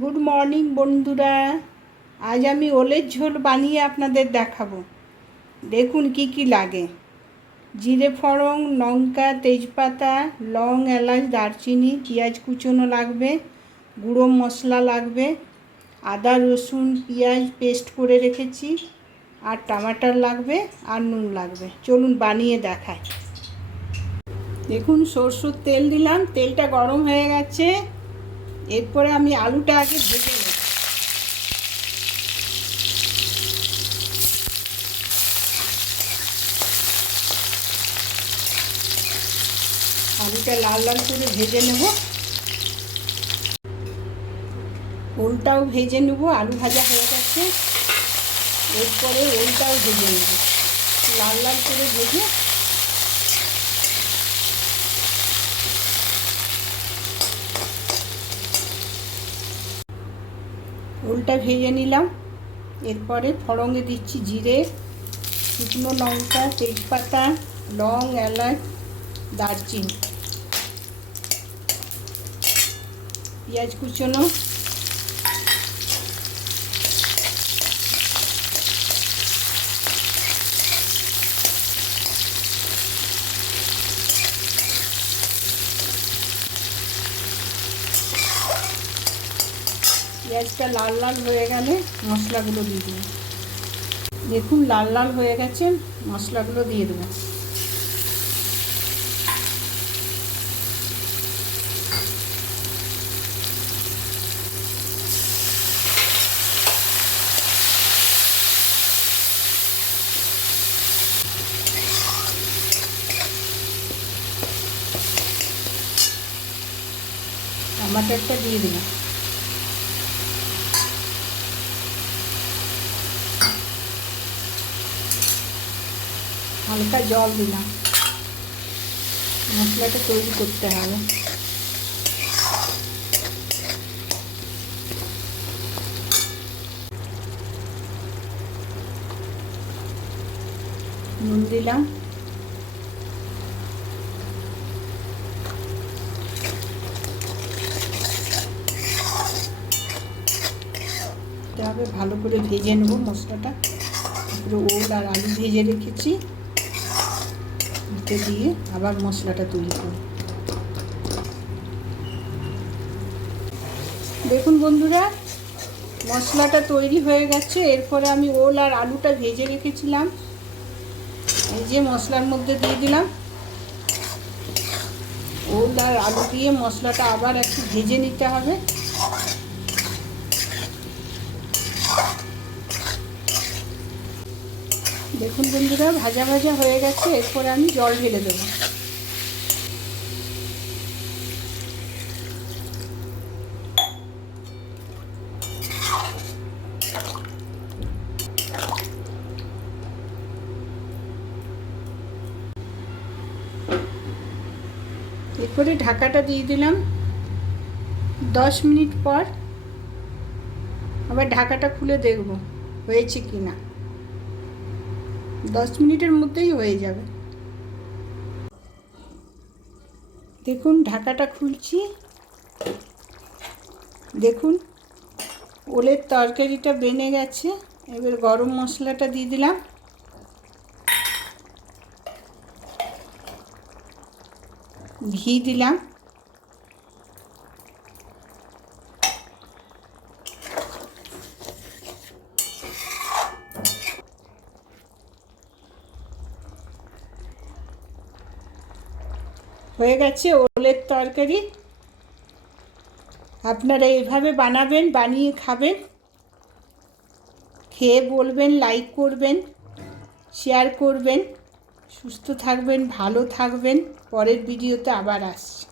Good morning বন্ধুরা। আজ আমি ওলের ঝোল বানিয়ে আপনাদের দেখাবো। দেখুন কি কি লাগে। জিরে ফোড়ন, লঙ্কা, তেজপাতা, লং, এলাচ, দারচিনি, পেঁয়াজ কুচোনো লাগবে, গুঁড়ো মশলা লাগবে, আদা রসুন পেঁয়াজ পেস্ট করে রেখেছি, আর টমাটার লাগবে, আর নুন লাগবে। চলুন বানিয়ে দেখাই। দেখুন সরষের তেল দিলাম, তেলটা গরম হয়ে গেছে। এরপরে আমি আলুটা আগে ভেজে নেব। আলুটা লাল লাল করে ভেজে নেব। ওলটাও ভেজে নেব। আলু ভাজা হয়ে গেছে। এরপরে ওলটাও ভেজে নেব লাল লাল করে ভেজে। ওলটা ভেজে নিলাম। এরপরে ফোড়নে দিচ্ছি জিরে, শুকনো লঙ্কা, তেজপাতা, লং, এলাচ, দারচিনি, পেঁয়াজ কুচোনো, পেঁয়াজটা লাল লাল হয়ে গেলে মশলাগুলো দিয়ে দেবো। দেখুন লাল লাল হয়ে গেছে, মশলাগুলো দিয়ে দেবো। টমাটারটা দিয়ে দিলাম। হালকা জল দিলাম, মশলাটা তৈরি করতে হবে। নুন দিলাম। তবে ভালো করে ভেজে নেব মশলাটা। তারপরে ওল আর আলু ভেজে রেখেছি, ওতে দিয়ে আবার মশলাটা তৈরি করব। দেখুন বন্ধুরা, মশলাটা তৈরি হয়ে গেছে। এরপরে আমি ওল আর আলুটা ভেজে রেখেছিলাম, এই যে মশলার মধ্যে দিয়ে দিলাম। ওল আর আলু দিয়ে মশলাটা আবার একটু ভেজে নিতে হবে। দেখুন বন্ধুরা, ভাজা ভাজা হয়ে গেছে। এরপরে আমি জল ঢেলে দেব। এরপরে ঢাকাটা দিয়ে দিলাম। 10 মিনিট পর আবার ঢাকাটা খুলে দেখব হয়েছে কি না। 10 মিনিটের মধ্যেই হয়ে যাবে। দেখুন ঢাকাটা খুলছি। দেখুন ওলের তরকারিটা বেনে গেছে। এবার গরম মশলাটা দিয়ে দিলাম। ঘি দিলাম। হয়ে গেছে ওলের তরকারি। আপনারা এইভাবে বানাবেন, বানিয়ে খাবেন। খেয়ে বলবেন, লাইক করবেন, শেয়ার করবেন। সুস্থ থাকবেন, ভালো থাকবেন। পরের ভিডিওতে আবার আসছি।